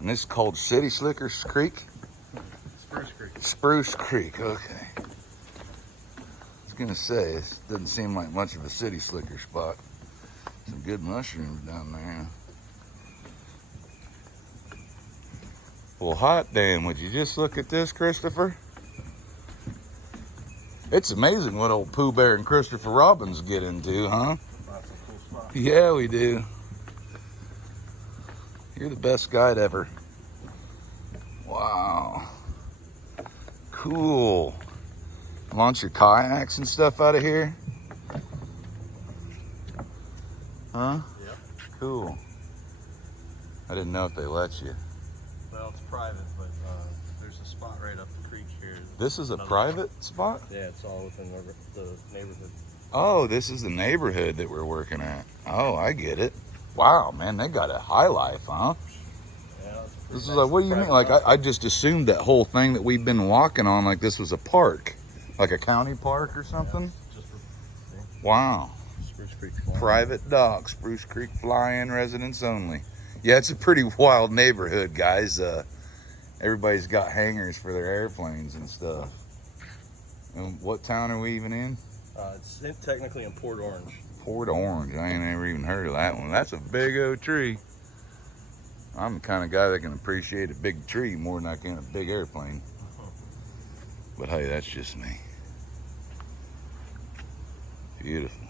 And this is called City Slickers Creek? Spruce Creek. Spruce Creek, okay. I was gonna say, it doesn't seem like much of a city slicker spot. Some good mushrooms down there. Well, hot damn, would you just look at this, Christopher? It's amazing what old Pooh Bear and Christopher Robbins get into, huh? That's a cool spot. Yeah, we do. You're the best guide ever. Wow. Cool. Launch your kayaks and stuff out of here? Huh? Yep. Cool. I didn't know if they let you. Well, it's private, but there's a spot right up the creek here. This is a private spot? Yeah, it's all within the neighborhood. Oh, this is the neighborhood that we're working at. Oh, I get it. Wow, man, they got a high life, huh? Yeah, it's pretty This is nice like, what do you mean? private Like, lot. I just assumed that whole thing that we've been walking on, like this was a park, like a county park or something. Yeah, just for Wow. Spruce Creek Flying. Private dock, Spruce Creek fly-in residents only. Yeah, it's a pretty wild neighborhood, guys. Everybody's got hangars for their airplanes and stuff. And what town are we even in? It's technically in Port Orange. Port Orange. I ain't never even heard of that one. That's a big old tree. I'm the kind of guy that can appreciate a big tree more than I can a big airplane. But hey, that's just me. Beautiful.